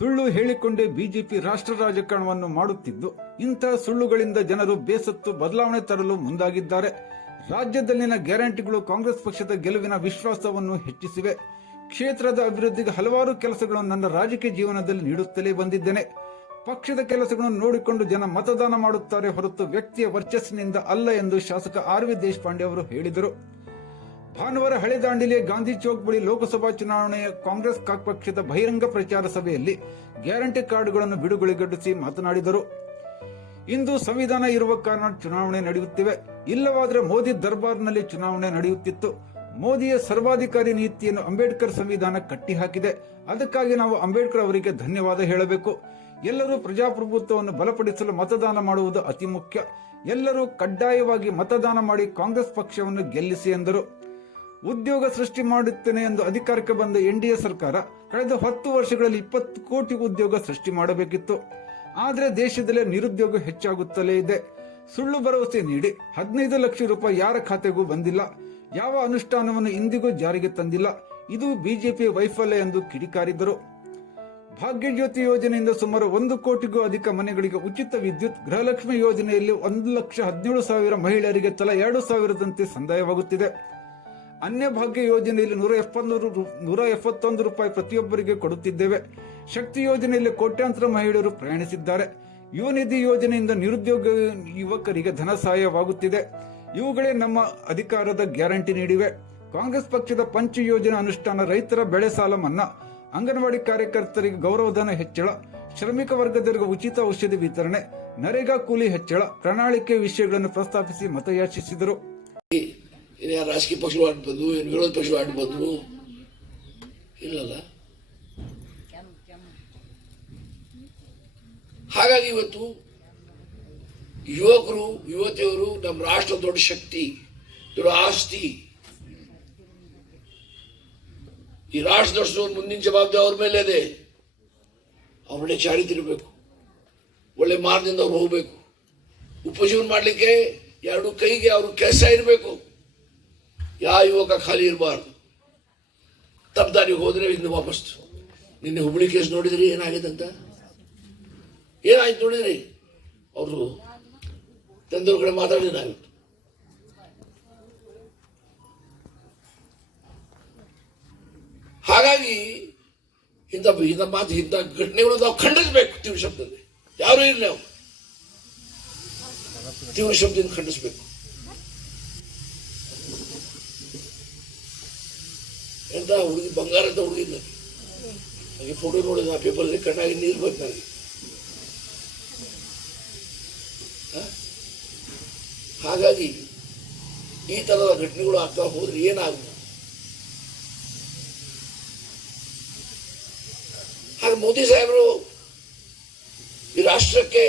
ಸುಳ್ಳು ಹೇಳಿಕೊಂಡೇ ಬಿಜೆಪಿ ರಾಷ್ಟ್ರ ರಾಜಕಾರಣವನ್ನು ಮಾಡುತ್ತಿದ್ದು, ಇಂತಹ ಸುಳ್ಳುಗಳಿಂದ ಜನರು ಬೇಸತ್ತು ಬದಲಾವಣೆ ತರಲು ಮುಂದಾಗಿದ್ದಾರೆ. ರಾಜ್ಯದಲ್ಲಿನ ಗ್ಯಾರಂಟಿಗಳು ಕಾಂಗ್ರೆಸ್ ಪಕ್ಷದ ಗೆಲುವಿನ ವಿಶ್ವಾಸವನ್ನು ಹೆಚ್ಚಿಸಿವೆ. ಕ್ಷೇತ್ರದ ಅಭಿವೃದ್ಧಿಗೆ ಹಲವಾರು ಕೆಲಸಗಳನ್ನು ನನ್ನ ರಾಜಕೀಯ ಜೀವನದಲ್ಲಿ ನೀಡುತ್ತಲೇ ಬಂದಿದ್ದೇನೆ. ಪಕ್ಷದ ಕೆಲಸಗಳನ್ನು ನೋಡಿಕೊಂಡು ಜನ ಮತದಾನ ಮಾಡುತ್ತಾರೆ ಹೊರತು ವ್ಯಕ್ತಿಯ ವರ್ಚಸ್ಸಿನಿಂದ ಅಲ್ಲ ಎಂದು ಶಾಸಕ ಆರ್.ವಿ. ದೇಶಪಾಂಡೆ ಅವರು ಹೇಳಿದರು. ಭಾನುವಾರ ಹಳೆ ದಾಂಡೇಲಿಯ ಗಾಂಧಿ ಚೌಕ್ ಬಳಿ ಲೋಕಸಭಾ ಚುನಾವಣೆಯ ಕಾಂಗ್ರೆಸ್ ಪಕ್ಷದ ಬಹಿರಂಗ ಪ್ರಚಾರ ಸಭೆಯಲ್ಲಿ ಗ್ಯಾರಂಟಿ ಕಾರ್ಡ್ಗಳನ್ನು ಬಿಡುಗಡೆಗೊಳಿಸಿ ಮಾತನಾಡಿದರು. ಇಂದು ಸಂವಿಧಾನ ಇರುವ ಕಾರಣ ಚುನಾವಣೆ ನಡೆಯುತ್ತಿವೆ. ಇಲ್ಲವಾದರೆ ಮೋದಿ ದರ್ಬಾರ್ನಲ್ಲಿ ಚುನಾವಣೆ ನಡೆಯುತ್ತಿತ್ತು. ಮೋದಿಯ ಸರ್ವಾಧಿಕಾರಿ ನೀತಿಯನ್ನು ಅಂಬೇಡ್ಕರ್ ಸಂವಿಧಾನ ಕಟ್ಟಿಹಾಕಿದೆ. ಅದಕ್ಕಾಗಿ ನಾವು ಅಂಬೇಡ್ಕರ್ ಅವರಿಗೆ ಧನ್ಯವಾದ ಹೇಳಬೇಕು. ಎಲ್ಲರೂ ಪ್ರಜಾಪ್ರಭುತ್ವವನ್ನು ಬಲಪಡಿಸಲು ಮತದಾನ ಮಾಡುವುದು ಅತಿ ಮುಖ್ಯ. ಎಲ್ಲರೂ ಕಡ್ಡಾಯವಾಗಿ ಮತದಾನ ಮಾಡಿ ಕಾಂಗ್ರೆಸ್ ಪಕ್ಷವನ್ನು ಗೆಲ್ಲಿಸಿ ಎಂದರು. ಉದ್ಯೋಗ ಸೃಷ್ಟಿ ಮಾಡುತ್ತೇನೆ ಎಂದು ಅಧಿಕಾರಕ್ಕೆ ಬಂದ ಎನ್ಡಿಎ ಸರ್ಕಾರ ಕಳೆದ 10 ವರ್ಷಗಳಲ್ಲಿ 20 ಕೋಟಿ ಉದ್ಯೋಗ ಸೃಷ್ಟಿ ಮಾಡಬೇಕಿತ್ತು. ಆದರೆ ದೇಶದಲ್ಲೇ ನಿರುದ್ಯೋಗ ಹೆಚ್ಚಾಗುತ್ತಲೇ ಇದೆ. ಸುಳ್ಳು ಭರವಸೆ ನೀಡಿ 15 ಲಕ್ಷ ರೂಪಾಯಿ ಯಾರ ಖಾತೆಗೂ ಬಂದಿಲ್ಲ. ಯಾವ ಅನುಷ್ಠಾನವನ್ನು ಇಂದಿಗೂ ಜಾರಿಗೆ ತಂದಿಲ್ಲ. ಇದು ಬಿಜೆಪಿ ವೈಫಲ್ಯ ಎಂದು ಕಿಡಿಕಾರಿದರು. ಭಾಗ್ಯಜ್ಯೋತಿ ಯೋಜನೆಯಿಂದ ಸುಮಾರು 1 ಕೋಟಿಗೂ ಅಧಿಕ ಮನೆಗಳಿಗೆ ಉಚಿತ ವಿದ್ಯುತ್, ಗೃಹಲಕ್ಷ್ಮಿ ಯೋಜನೆಯಲ್ಲಿ 1,17,000 ಮಹಿಳೆಯರಿಗೆ ತಲಾ 2,000ದಂತೆ ಸಂದಾಯವಾಗುತ್ತಿದೆ. ಅನ್ಯ ಭಾಗ್ಯ ಯೋಜನೆಯಲ್ಲಿ 171 ರೂಪಾಯಿ ಪ್ರತಿಯೊಬ್ಬರಿಗೆ ಕೊಡುತ್ತಿದ್ದೇವೆ. ಶಕ್ತಿ ಯೋಜನೆಯಲ್ಲಿ ಕೋಟ್ಯಾಂತರ ಮಹಿಳೆಯರು ಪ್ರಯಾಣಿಸಿದ್ದಾರೆ. ಯುವ ನಿಧಿ ಯೋಜನೆಯಿಂದ ನಿರುದ್ಯೋಗ ಯುವಕರಿಗೆ ಧನ ಸಹಾಯವಾಗುತ್ತಿದೆ. ಇವುಗಳೇ ನಮ್ಮ ಅಧಿಕಾರದ ಗ್ಯಾರಂಟಿ ನೀಡಿವೆ. ಕಾಂಗ್ರೆಸ್ ಪಕ್ಷದ ಪಂಚ ಯೋಜನೆ ಅನುಷ್ಠಾನ, ರೈತರ ಬೆಳೆ ಸಾಲ ಮನ್ನಾ, ಅಂಗನವಾಡಿ ಕಾರ್ಯಕರ್ತರಿಗೆ ಗೌರವಧನ ಹೆಚ್ಚಳ, ಶ್ರಮಿಕ ವರ್ಗದವರಿಗೆ ಉಚಿತ ಔಷಧಿ ವಿತರಣೆ, ನರೇಗಾ ಕೂಲಿ ಹೆಚ್ಚಳ, ಪ್ರಣಾಳಿಕೆ ವಿಷಯಗಳನ್ನು ಪ್ರಸ್ತಾಪಿಸಿ ಮತಯಾಚಿಸಿದರು. ರಾಜಕೀಯ ಪಕ್ಷಗಳು ಆಟ ಬಂದು ವಿರೋಧ ಪಕ್ಷಗಳು ಆಟ ಬಂದ್ರು ಇಲ್ಲಲ್ಲ. ಹಾಗಾಗಿ ಇವತ್ತು ಯುವಕರು ಯುವತಿಯರು ನಮ್ಮ ರಾಷ್ಟ್ರ ದೊಡ್ಡ ಶಕ್ತಿ, ದೊಡ್ಡ ಆಸ್ತಿ. ಈ ರಾಷ್ಟ್ರ ದರ್ಶನ ಮುಂದಿನ ಜವಾಬ್ದಾರಿ ಅವ್ರ ಮೇಲೆ ಇದೆ. ಒಳ್ಳೆ ಚಾರಿತಿರ್ಬೇಕು, ಒಳ್ಳೆ ಮಾರ್ಗದಿಂದ ಅವ್ರು ಹೋಗ್ಬೇಕು. ಉಪಜೀವನ ಮಾಡಲಿಕ್ಕೆ ಎರಡು ಕೈಗೆ ಅವ್ರ ಕೆಲಸ ಇರಬೇಕು. ಯಾವ ಯುವಕ ಖಾಲಿ ಇರಬಾರ್ದು. ತಪ್ಪದಾರಿಗೆ ಹೋದ್ರೆ ಇನ್ನು ವಾಪಸ್. ನಿನ್ನೆ ಹುಬ್ಳಿ ಕೇಸ್ ನೋಡಿದ್ರಿ ಏನಾಗಿದೆ ಅಂತ? ಏನಾಯ್ತು ನೋಡಿದ್ರಿ? ಅವರು ತಂದವ್ರ ಕಡೆ ಮಾತಾಡಿದಾಗಿತ್ತು. ಹಾಗಾಗಿ ಇಂಥ ಮಾತು, ಇಂಥ ಘಟನೆಗಳು ನಾವು ಖಂಡಿಸಬೇಕು ತೀವ್ರ ಶಬ್ದದಲ್ಲಿ. ಯಾರು ಇರಲಿ, ನಾವು ತೀವ್ರ ಶಬ್ದದಿಂದ ಖಂಡಿಸಬೇಕು. ಎಂತ ಹುಡುಗಿ, ಬಂಗಾರ ಅಂತ ಹುಡುಗಿಲ್ಲ. ನನಗೆ ಫೋಟೋ ನೋಡಿದ ಆ ಪೇಪರ್ ಕಣ್ಣಾಗಿ ನೀರು ಬೇಕು ನನಗೆ. ಹಾಗಾಗಿ ಈ ತರದ ಘಟನೆಗಳು ಆಗ್ತಾ ಹೋದ್ರೆ ಏನಾಗುತ್ತೆ? ಹಾಗೆ ಮೋದಿ ಸಾಹೇಬರು ಈ ರಾಷ್ಟ್ರಕ್ಕೆ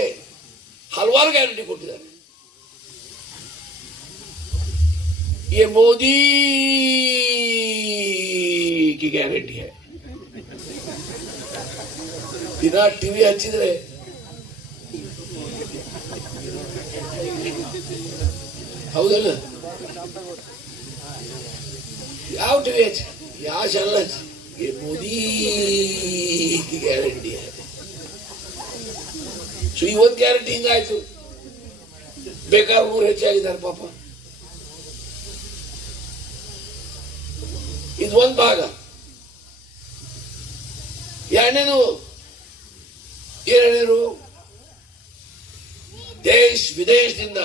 ಹಲವಾರು ಗ್ಯಾರಂಟಿ ಕೊಟ್ಟಿದ್ದಾರೆ. ये मोदी की ಗ್ಯಾರಂಟಿ है. ದಿನ ಟಿವಿ ಹಚ್ಚಿದ್ರೆ ಹೌದಲ್ಲ, ಯಾವ ಟಿವಿ ಹಚ್ಚಿ ಯಾವ ಚಾನಲ್ ಹಚ್ಚಿ ये मोदी की ಗ್ಯಾರಂಟಿ है. ಸೊ ಈ ಒಂದು ಗ್ಯಾರಂಟಿ ಹಿಂಗಾಯ್ತು. ಬೇಕಾದವರು ಹೆಚ್ಚಾಗಿದ್ದಾರೆ ಪಾಪ. ಇದು ಒಂದು ಭಾಗ. ಎರಡನೇದು ಏನ್ ಹೇಳಿದ್ರು? ದೇಶ ವಿದೇಶದಿಂದ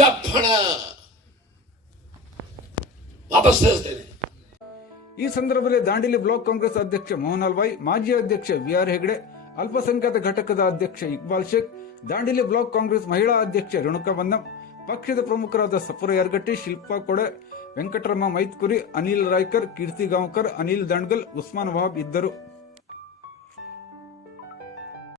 ಕಪ್ಪಣ ವಾಪಸ್ ತರಿಸ್ತೇನೆ. ಈ ಸಂದರ್ಭದಲ್ಲಿ ದಾಂಡೇಲಿ ಬ್ಲಾಕ್ ಕಾಂಗ್ರೆಸ್ ಅಧ್ಯಕ್ಷ ಮೋಹನ್ ಅಲ್ವಾಯ್, ಮಾಜಿ ಅಧ್ಯಕ್ಷ ವಿ.ಆರ್. ಹೆಗಡೆ, ಅಲ್ಪಸಂಖ್ಯಾತ ಘಟಕದ ಅಧ್ಯಕ್ಷ ಇಕ್ಬಾಲ್ ಶೇಖ್, ದಾಂಡೇಲಿ ಬ್ಲಾಕ್ ಕಾಂಗ್ರೆಸ್ ಮಹಿಳಾ ಅಧ್ಯಕ್ಷ ರೇಣುಕಾ ವನ್ನಂ, ಪಕ್ಷದ ಪ್ರಮುಖರಾದ ಸಫುರ ಯರ್ಗಟ್ಟಿ, ಶಿಲ್ಪಾ ಕೊಡೆ, ವೆಂಕಟರಮ ಮೈತ್ಕುರಿ, ಅನಿಲ್ ರಾಯ್ಕರ್, ಕೀರ್ತಿ ಗಾಂವ್ಕರ್, ಅನಿಲ್ ದಂಡ್ಗಲ್, ಉಸ್ಮಾನ್ ವಹಾಬ್ ಇದ್ದರು.